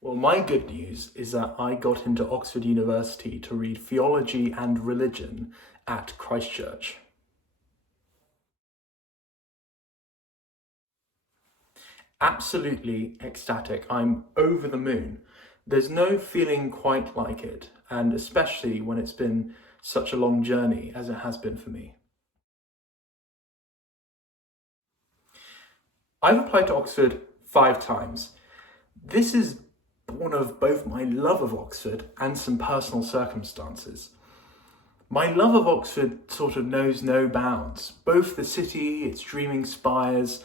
Well, my good news is that I got into Oxford University to read theology and religion at Christ Church. Absolutely ecstatic. I'm over the moon. There's no feeling quite like it, and especially when it's been such a long journey as it has been for me. I've applied to Oxford 5 times. This is born of both my love of Oxford and some personal circumstances. My love of Oxford sort of knows no bounds. Both the city, its dreaming spires,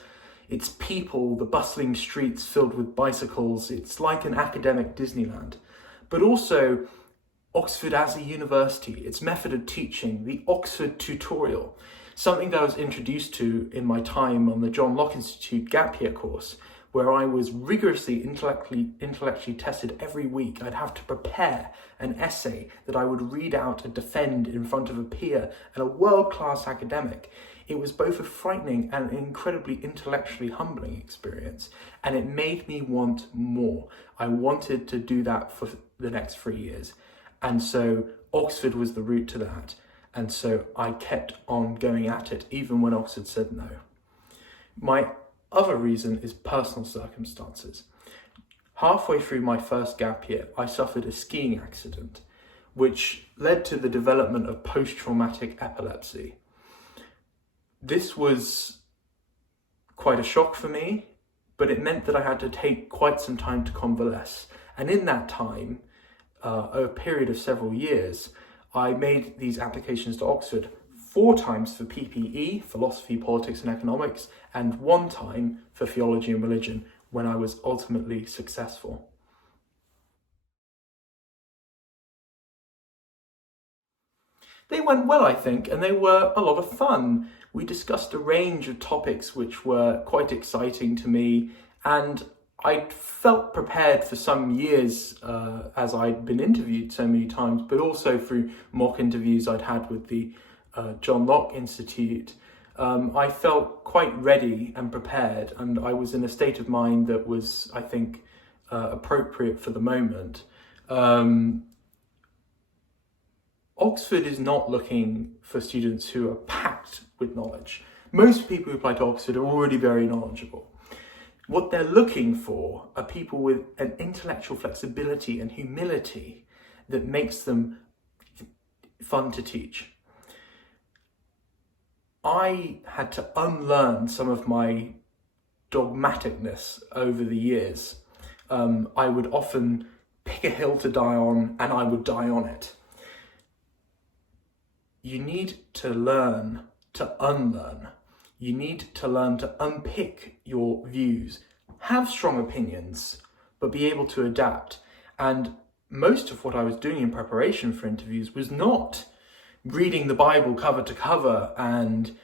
its people, the bustling streets filled with bicycles, it's like an academic Disneyland. But also Oxford as a university, its method of teaching, the Oxford tutorial, something that I was introduced to in my time on the John Locke Institute Gap Year course, where I was rigorously intellectually tested every week. I'd have to prepare an essay that I would read out and defend in front of a peer and a world-class academic. It was both a frightening and incredibly intellectually humbling experience, and it made me want more. I wanted to do that for the next 3 years. And so Oxford was the route to that. And so I kept on going at it, even when Oxford said no. My other reason is personal circumstances. Halfway through my first gap year, I suffered a skiing accident, which led to the development of post-traumatic epilepsy. This was quite a shock for me, but it meant that I had to take quite some time to convalesce. And in that time, a period of several years, I made these applications to Oxford 4 times for PPE, philosophy, politics and economics, and 1 time for theology and religion when I was ultimately successful. They went well, I think, and they were a lot of fun. We discussed a range of topics which were quite exciting to me, and I felt prepared for some years as I'd been interviewed so many times, but also through mock interviews I'd had with the John Locke Institute. I felt quite ready and prepared, and I was in a state of mind that was, I think, appropriate for the moment. Oxford is not looking for students who are packed with knowledge. Most people who apply to Oxford are already very knowledgeable. What they're looking for are people with an intellectual flexibility and humility that makes them fun to teach. I had to unlearn some of my dogmaticness over the years. I would often pick a hill to die on, and I would die on it. You need to learn to unlearn. You need to learn to unpick your views, have strong opinions, but be able to adapt. And most of what I was doing in preparation for interviews was not reading the Bible cover to cover and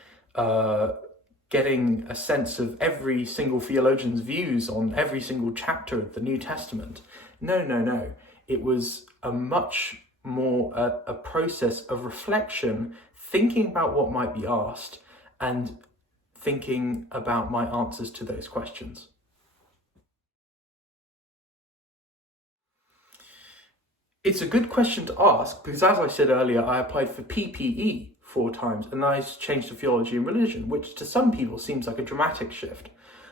getting a sense of every single theologian's views on every single chapter of the New Testament. No. It was a much more a process of reflection, thinking about what might be asked and thinking about my answers to those questions. It's a good question to ask because, as I said earlier, I applied for PPE 4 times and I changed to theology and religion, which to some people seems like a dramatic shift.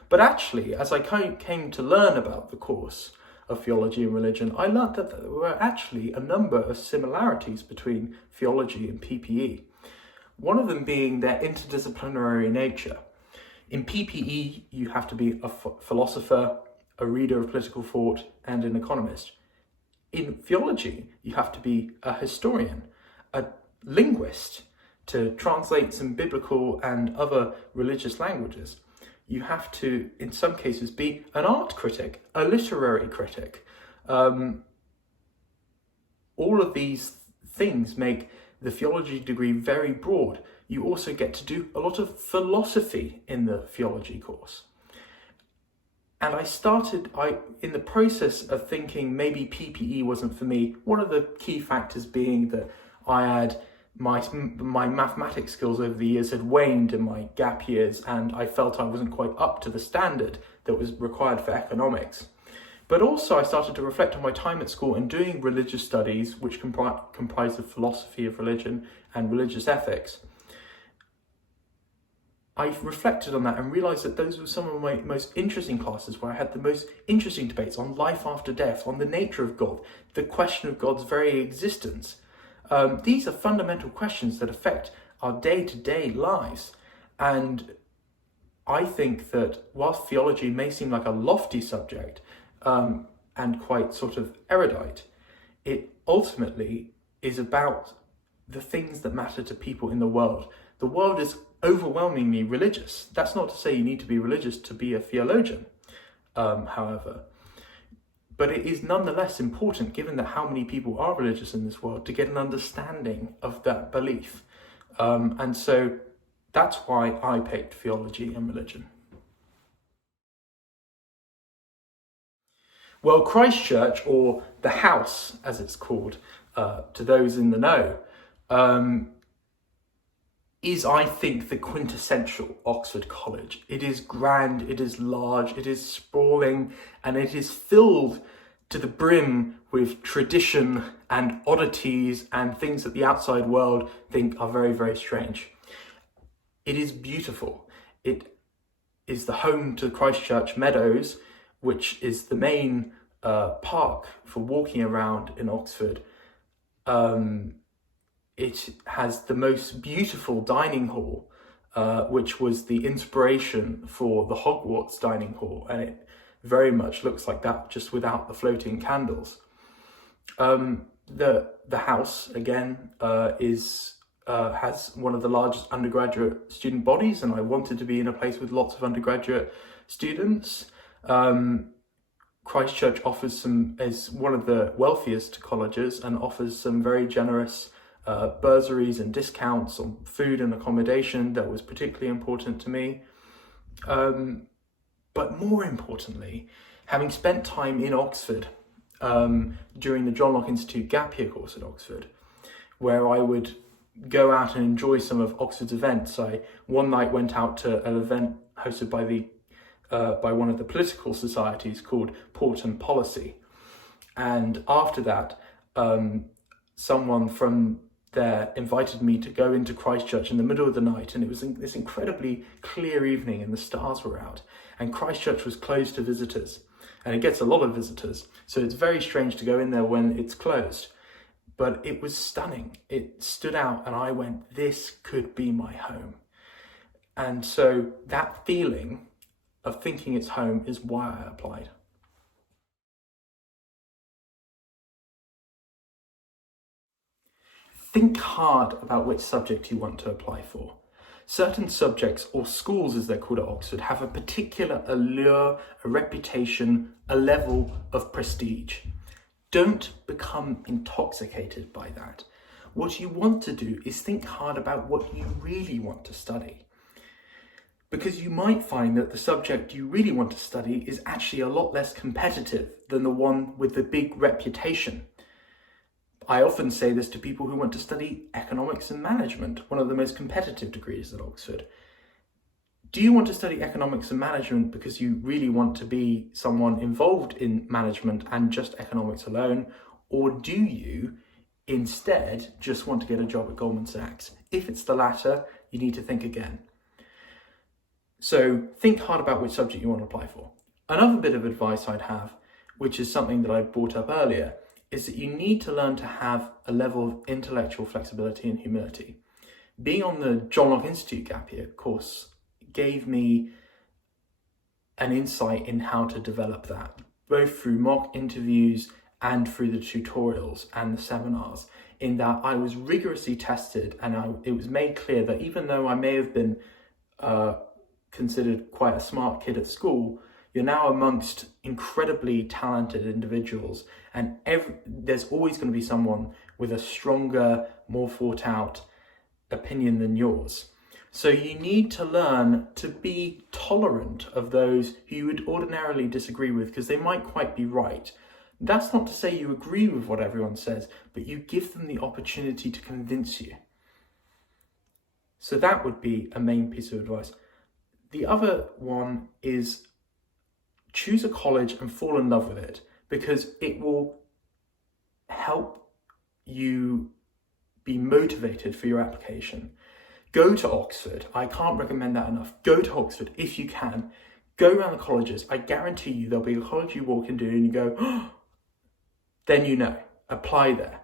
But actually, as I came to learn about the course of theology and religion, I learned that there were actually a number of similarities between theology and PPE. One of them being their interdisciplinary nature. In PPE, you have to be a philosopher, a reader of political thought, and an economist. In theology, you have to be a historian, a linguist, to translate some biblical and other religious languages. You have to, in some cases, be an art critic, a literary critic. All of these things make the theology degree very broad. You also get to do a lot of philosophy in the theology course. And in the process of thinking maybe PPE wasn't for me, one of the key factors being that I had my mathematics skills over the years had waned in my gap years, and I felt I wasn't quite up to the standard that was required for economics. But also I started to reflect on my time at school and doing religious studies, which comprise of philosophy of religion and religious ethics. I reflected on that and realised that those were some of my most interesting classes, where I had the most interesting debates on life after death, on the nature of God, the question of God's very existence. These are fundamental questions that affect our day-to-day lives. And I think that whilst theology may seem like a lofty subject and quite sort of erudite, it ultimately is about the things that matter to people in the world. The world is overwhelmingly religious. That's not to say you need to be religious to be a theologian, however. But it is nonetheless important, given that how many people are religious in this world, to get an understanding of that belief. And so that's why I picked theology and religion. Well, Christ Church, or the House as it's called to those in the know, is, I think, the quintessential Oxford College. It is grand, it is large, it is sprawling, and it is filled to the brim with tradition and oddities and things that the outside world think are very, very strange. It is beautiful. It is the home to Christ Church Meadows, which is the main park for walking around in Oxford. It has the most beautiful dining hall, which was the inspiration for the Hogwarts dining hall, and it very much looks like that, just without the floating candles. The house, again, has one of the largest undergraduate student bodies, and I wanted to be in a place with lots of undergraduate students. Christ Church is one of the wealthiest colleges and offers some very generous bursaries and discounts on food and accommodation that was particularly important to me. But more importantly, having spent time in Oxford during the John Locke Institute gap year course at Oxford, where I would go out and enjoy some of Oxford's events. I one night went out to an event hosted by one of the political societies called Port and Policy. And after that, someone from there invited me to go into Christ Church in the middle of the night, and it was this incredibly clear evening and the stars were out, and Christ Church was closed to visitors, and it gets a lot of visitors, so it's very strange to go in there when it's closed. But it was stunning. It stood out, and I went, this could be my home. And so that feeling of thinking it's home is why I applied. Think hard about which subject you want to apply for. Certain subjects, or schools as they're called at Oxford, have a particular allure, a reputation, a level of prestige. Don't become intoxicated by that. What you want to do is think hard about what you really want to study. Because you might find that the subject you really want to study is actually a lot less competitive than the one with the big reputation. I often say this to people who want to study economics and management, one of the most competitive degrees at Oxford. Do you want to study economics and management because you really want to be someone involved in management and just economics alone? Or do you instead just want to get a job at Goldman Sachs? If it's the latter, you need to think again. So think hard about which subject you want to apply for. Another bit of advice I'd have, which is something that I brought up earlier, is that you need to learn to have a level of intellectual flexibility and humility. Being on the John Locke Institute gap year course gave me an insight in how to develop that, both through mock interviews and through the tutorials and the seminars, in that I was rigorously tested, and it was made clear that even though I may have been considered quite a smart kid at school, you're now amongst incredibly talented individuals, and there's always going to be someone with a stronger, more thought out opinion than yours. So you need to learn to be tolerant of those who you would ordinarily disagree with, because they might quite be right. That's not to say you agree with what everyone says, but you give them the opportunity to convince you. So that would be a main piece of advice. The other one is choose a college and fall in love with it, because it will help you be motivated for your application. Go to Oxford. I can't recommend that enough. Go to Oxford if you can. Go around the colleges. I guarantee you there'll be a college you walk into and you go, oh, then you know, apply there.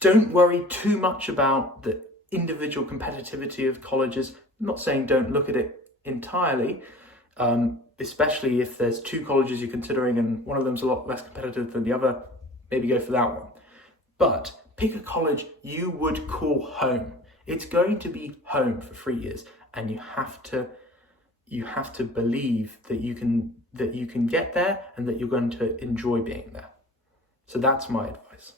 Don't worry too much about the individual competitivity of colleges. I'm not saying don't look at it entirely, especially if there's two colleges you're considering and one of them's a lot less competitive than the other, maybe go for that one. But pick a college you would call home. It's going to be home for 3 years, and you have to believe that you can get there and that you're going to enjoy being there. So that's my advice.